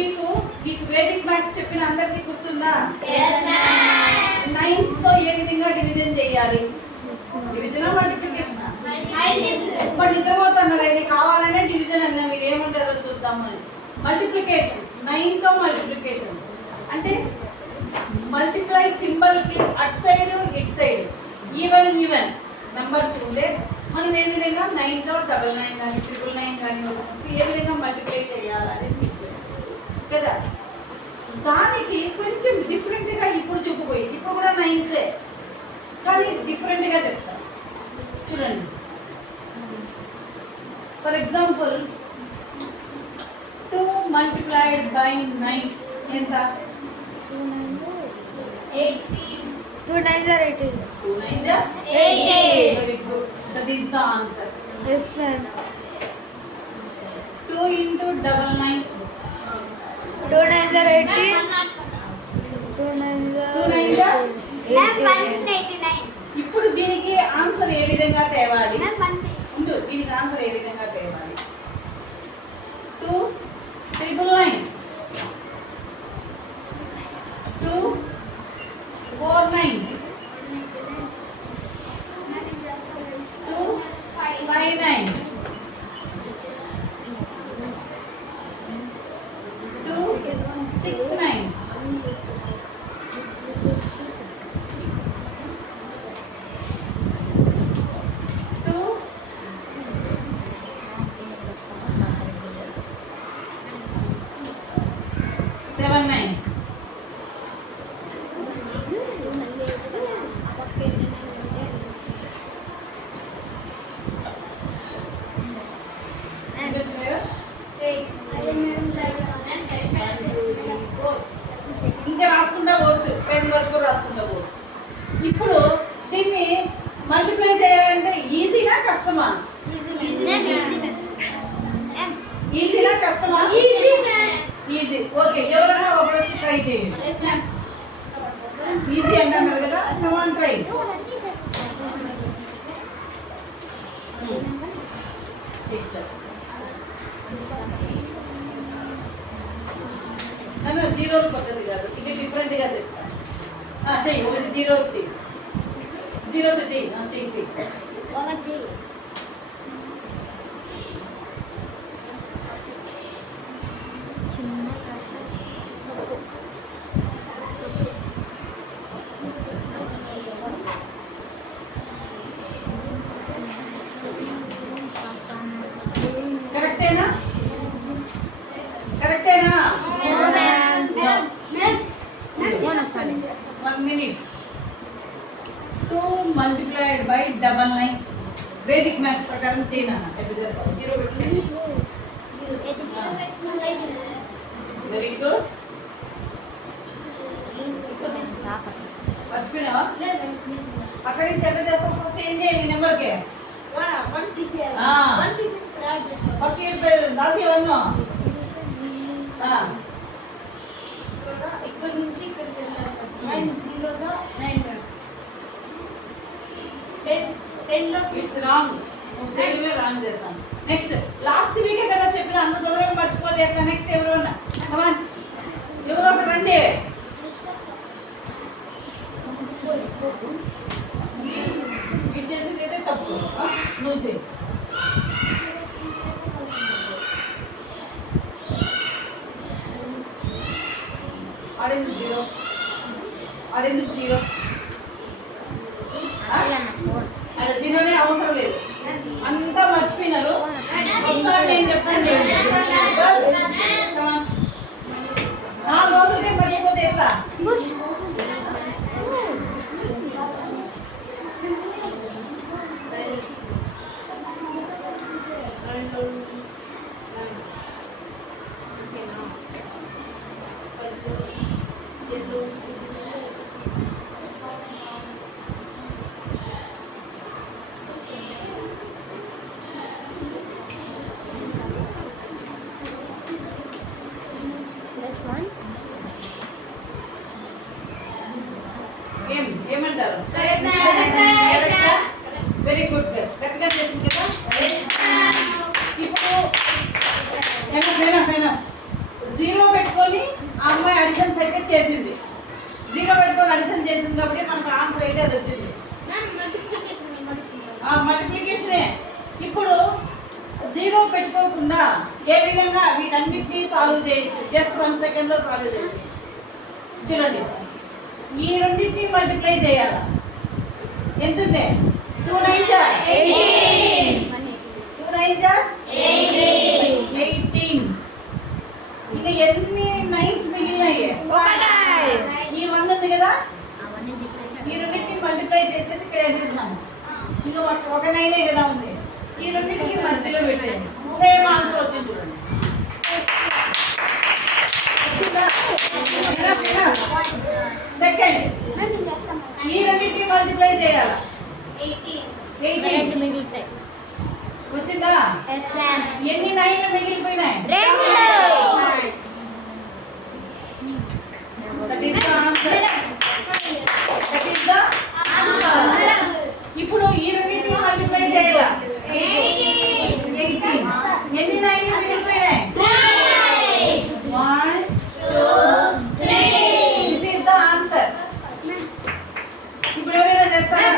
మీకు మీకు Vedic maths చెప్పిన అందరికీ గుర్తుందా? నైన్స్ తో ఏ విధంగా డివిజన్ చేయాలి? డివిజన్ మల్టిప్లికేషన్ బట్ నిద్రపోతున్నారండి, కావాలనే డివిజన్ అన్నా. మీరు ఏమంటారో చూద్దాము. మల్టిప్లికేషన్స్ 9 తో మల్టిప్లికేషన్స్ అంటే మల్టిప్లై సింబల్ కి అటు సైడ్ ఇటు సైడ్ ఈవెన్ నెంబర్స్ ఉంటే మనం ఏ విధంగా 9 తో 99 కానీ 999 కానీ వచ్చినప్పుడు ఏ విధంగా మల్టిప్లై చేయాలనేది కదా. దానికి కొంచెం డిఫరెంట్గా ఇప్పుడు చెప్పబోయేది. ఇప్పుడు కూడా 9సే కానీ డిఫరెంట్గా చెప్తాను. చూడండి, ఫర్ ఎగ్జాంపుల్ 2 multiplied by 9 ఎంత? 2 9s are 18. 2 9s are 18. Very good. That is the answer. Yes, ma'am. 2 into 99. 2 9s are 18. 2 9s are 189. ఇప్పుడు దీనికి ఆన్సర్ ఏ విధంగా తేవాలి? దీనికి ఆన్సర్ ఏ విధంగా తేవాలి? 2 999. 2 4 9s. 2 5 9s. 2 6 9s. 2 7 9s. ఇంకా రాసుకుంటా పోవచ్చు, 10 వరకు రాసుకుంటా పోవచ్చు. ఇప్పుడు దీన్ని మల్టిప్లై చేయాలంటే ఈజీనా కష్టమా? ఈజీనా కష్టమా? ఈజీ. ఓకే, ఎవరైనా ఒకరు వచ్చి ట్రై చేయండి. ఈజీ అంటున్నారు కదా, కమాన్ ట్రై. నన్ను జీరోలు పద్ధతి కాదు, ఇది డిఫరెంట్గా చెప్తాను. చెయ్యి, ఒకటి జీరో చెయ్యి, జీరోతో చెయ్యి, చెయ్యి. కరెక్టేనా? కరెక్టేనా? 1 minute. 2 multiplied by 99. వేదిక్ మ్యాథ్స్ ప్రకారం చేయనా ఎట్లా చేస్తావు? జీరో పెట్టుకుని. Very good. మర్చిపోయినావా? అక్కడి నుంచి ఎట్లా చేస్తాం? ఫస్ట్ ఏం చేయాలి? నెంబర్కి ఫస్ట్ రాసి ఎవరినో ఇక్కడ నుంచి ఇక్కడ 9 0 9 10 ఇట్స్ రాంగ్. నువ్వు చేయడమే రాంగ్ చేస్తాను. నెక్స్ట్ లాస్ట్ వీకే కదా చెప్పిన, అంత తొందరగా మర్చిపోతే ఎట్లా? నెక్స్ట్ ఎవరన్నా ఎవరో ఒక రండి. ఇచ్చేసింది అయితే తప్పు, నువ్వు చేయి. ఆడెందుకు జీరో? ఆడెందుకు జీరో? అలా జీరోనే అవసరం లేదు, అంతా మర్చిపోయినారు. ఒకసారి నేను చెప్తాను చూడండి. 4 రోజులకే మర్చిపోతే ఎట్లా? ఏమంటారు? Very good. కరెక్ట్గా చేసింది కదా. ఇప్పుడు జీరో పెట్టుకో. అమ్మాయి అడిషన్స్ అయితే చేసింది, 0 పెట్టుకొని అడిషన్ చేసింది కాబట్టి మనకు ఆన్సర్ అయితే అది వచ్చింది. మల్టిప్లికేషనే. ఇప్పుడు 0 పెట్టుకోకుండా ఏ విధంగా వీటన్నిటినీ సాల్వ్ చేయొచ్చు, జస్ట్ 1 సెకండ్లో సాల్వ్ చేసి చూడండి. ఈ రెండింటిని మల్టిప్లై చేయాలా? ఎంత ఉంది? 2 9 జా 18. 2 9 జా 18. ఇంకా ఎన్ని నైన్స్ మిగిలినాయి? ఈ 1 ఉంది కదా, ఈ రెండింటిని మల్టిప్లై చేసేసి ఇక్కడ వేసేసినాము. ఇంకా ఒక 9 కదా ఉంది, ఈ రెండింటికి మధ్యలో పెట్టేయండి. సేమ్ ఆన్సర్ వచ్చింది చూడండి. సెకండ్, ఈ రెండింటిని మల్టిప్లై చేయాలి. 18 వచ్చిందా? ఎన్ని 9 మిగిలిపోయినాయి? That is the answer. That is the answer. ఇప్పుడు ఈ రెండింటిని మల్టిప్లై చేయాలి. 18 ఎన్ని 9 మిగిలిపోయినాయి? 1 2 3. This is the answer. ఇప్పుడు ఎవరైనా చేస్తారా?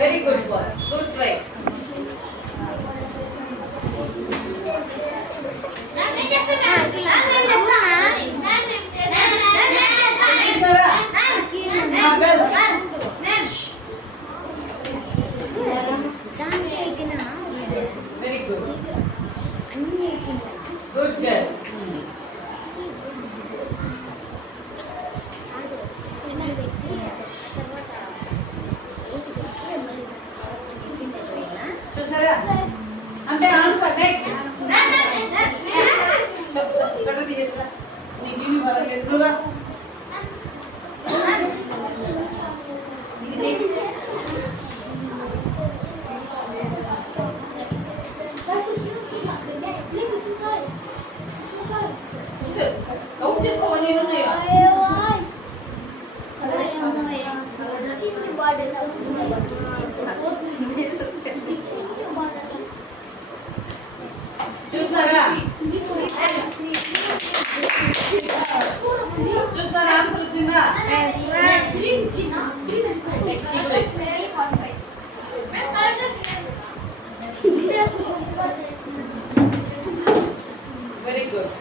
Very good boy, good try. Very good, good girl. చూసారా? అంటే ఆన్సర్. నెక్స్ట్ స్వెటర్ తీసేసా, నీకు ఇవి పర్వాలేదు. నువ్వురా ఇది చేయి. అవుట్ చేసుకోవాలి. నేను ఉన్నాయా? చూస్తారా? చూస్తారా? ఆన్సర్ వచ్చిందా? Next very good.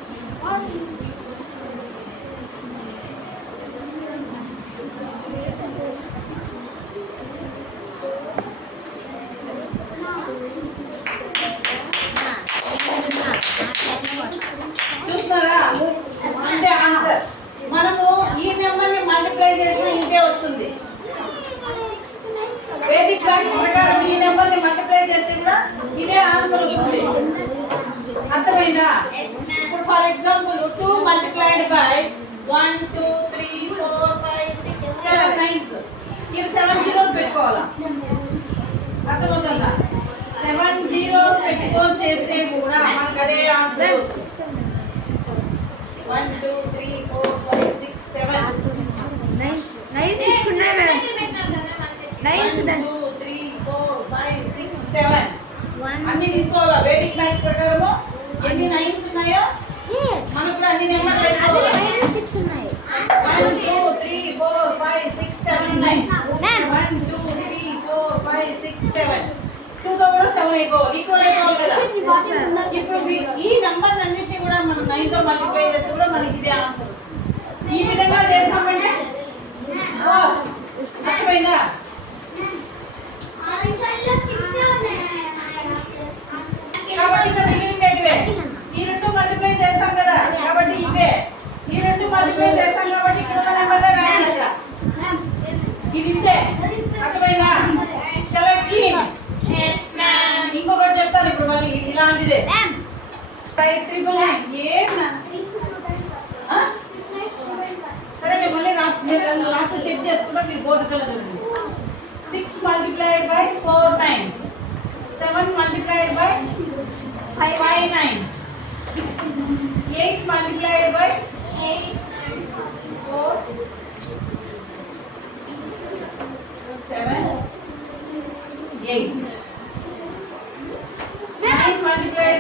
చూస్తారా? అంటే ఆన్సర్ మనము ఈ నెంబర్ని మల్టిప్లై చేసిన ఇంతే వస్తుంది. వేదిక్ మ్యాథ్స్ ప్రకారం ఈ నెంబర్ని మల్టిప్లై చేస్తే కూడా ఇదే ఆన్సర్ వస్తుంది. అర్థమైందా? ఇప్పుడు ఫర్ ఎగ్జాంపుల్ 2 మల్టిప్లైడ్ బై 1 2 3 4 5 6 7 9. ఇక్కడ 7 జీరోస్ పెట్టుకోవాలా? అర్థమవుతుందా? 7 జీరోస్ పెట్టుకొని చేస్తే కూడా మనకు అదే ఆన్సర్ వస్తుంది. 1 2 3 4 5 6 7 6 ఉన్నాయి మ్యామ్. 9 ఉన్నాయి. 2 3 4 5 6 7 అన్ని తీసుకోవాలా? వేదిక్ మ్యాథ్స్ ప్రకారము ఎన్ని 9s ఉన్నాయో మనకు కూడా అన్ని నెంబర్లు పెట్టుకోవాలా? 6 ఉన్నాయి. 1 2 3 4 5 6 7 9. 1 2 3 4 5 6 7 2 తో కూడా 7 అయిపోవాలి, ఈక్వల్ అయిపోవాలి కదా. ఇప్పుడు ఈ నంబర్ అన్నిటిని కూడా మనం 9 తో మల్టిప్లై చేస్తే కూడా మనకి ఇదే ఆన్సర్ వస్తుంది. ఈ విధంగా చేసామంటే అర్థమైందా? కాబట్టి ఇంకా మిగిలినట్టువే ఈ రెండు మల్టిప్లై చేస్తాం కదా, కాబట్టి ఇవే ఈ రెండు మల్టిప్లై చేస్తాం కాబట్టి ఇక్కడ ఉన్న నెంబర్లే రాయాలి ఇక్కడ. ఇది ఇంతే. అర్థమైందా? Shall I clean? ఇంకొకటి చెప్తాను ఇప్పుడు మళ్ళీ ఇలాంటిదే. 999 ఏం సరే నేను మళ్ళీ లాస్ట్ చెక్ చేసుకుంటా, మీరు బోర్డు కలదు. 6 multiplied by 4 9s. 7 multiplied by 5 9s. 8 multiplied by 4 7 8.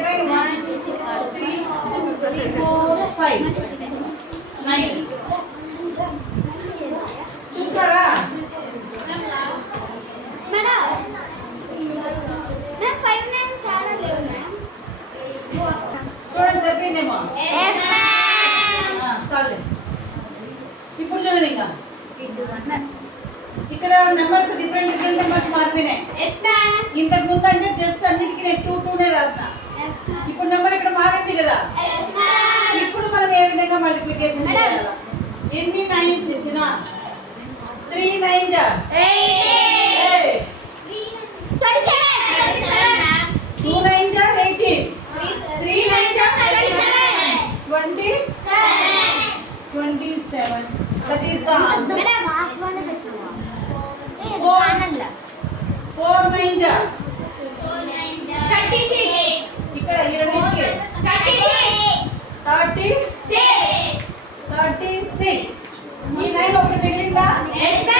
by 1, 2, 3, 4, 5, 9. చూస్తారా? మేడం మ్యామ్ 5 9 ఆడలేవు మ్యామ్. చూడండి సరిపోయిందేమో. yes ma'am. చాలు. ఇప్పుడు చూడండి ఇంకా ఇక్కడ నెంబర్స్ డిఫరెంట్ నెంబర్స్ మారిపోయినాయి. yes ma'am. ఇంతకు ముందు అంటే జస్ట్ అన్నిటికీ నేను 2 2నే రాసిన. yes ma'am. ఇప్పుడు నెంబర్ ఇక్కడ మారింది కదా. yes ma'am. ఇప్పుడు మనం ఏ విధంగా మల్టిప్లికేషన్ చేయాలి? ఎన్ని నైన్స్ ఇచ్చినా 3 9s 18 27 ma'am. 2 9s 18, 3 9s 27 27. That is the answer. Madam last one పెట్టావా? 4 9s 36 ఇక్కడ ఈ రెండింటికి 36. ఈ 9 ఒకటి మిగిలిందా? yes ma'am.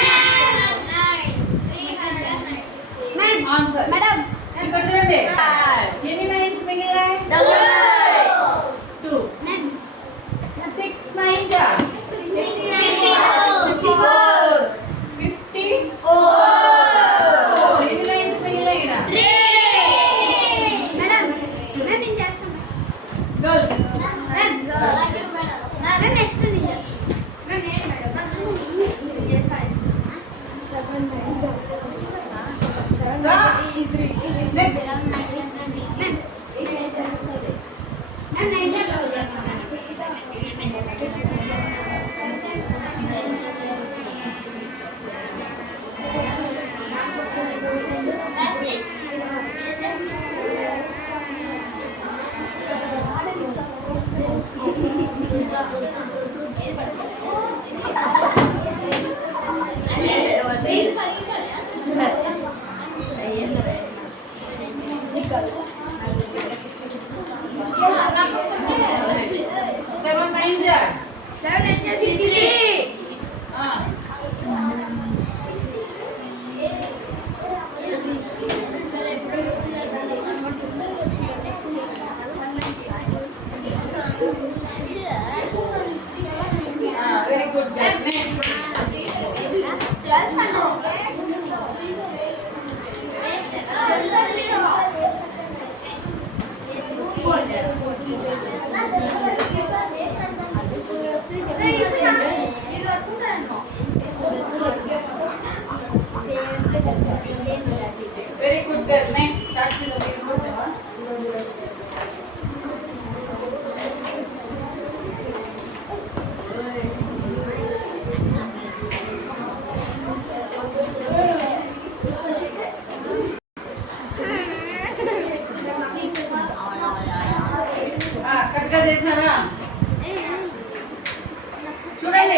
ఆన్సర్. మేడం ఇక్కడ చూడండి ఎన్ని నైన్స్ మిగిలినాయి? 2. 6 9s 50. ఎన్ని నైన్స్ మిగిలినాయి ఇక్కడ? మేడం మేము నేను చేస్తాం గర్ల్స్ మేము నెక్స్ట్ నేను చేస్తాం మేము నేను మేడం చేస్తాను 7 రా. 3 next seven nines very good. Next very good girl. Next chat చేద్దాం. కరెక్ట్గా చేసినారా? చూడండి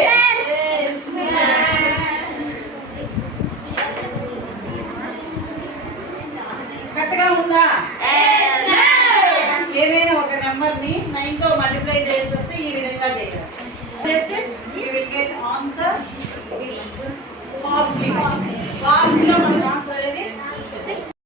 కరెక్ట్గా ఉందా? ఏదైనా ఒక నెంబర్ని 9 తో మల్టిప్లై చేయొచ్చు వస్తే ఈ విధంగా చేయాలి. చేస్తే you will get answer fastly. ఫాస్ట్గా మనకు ఆన్సర్ అనేది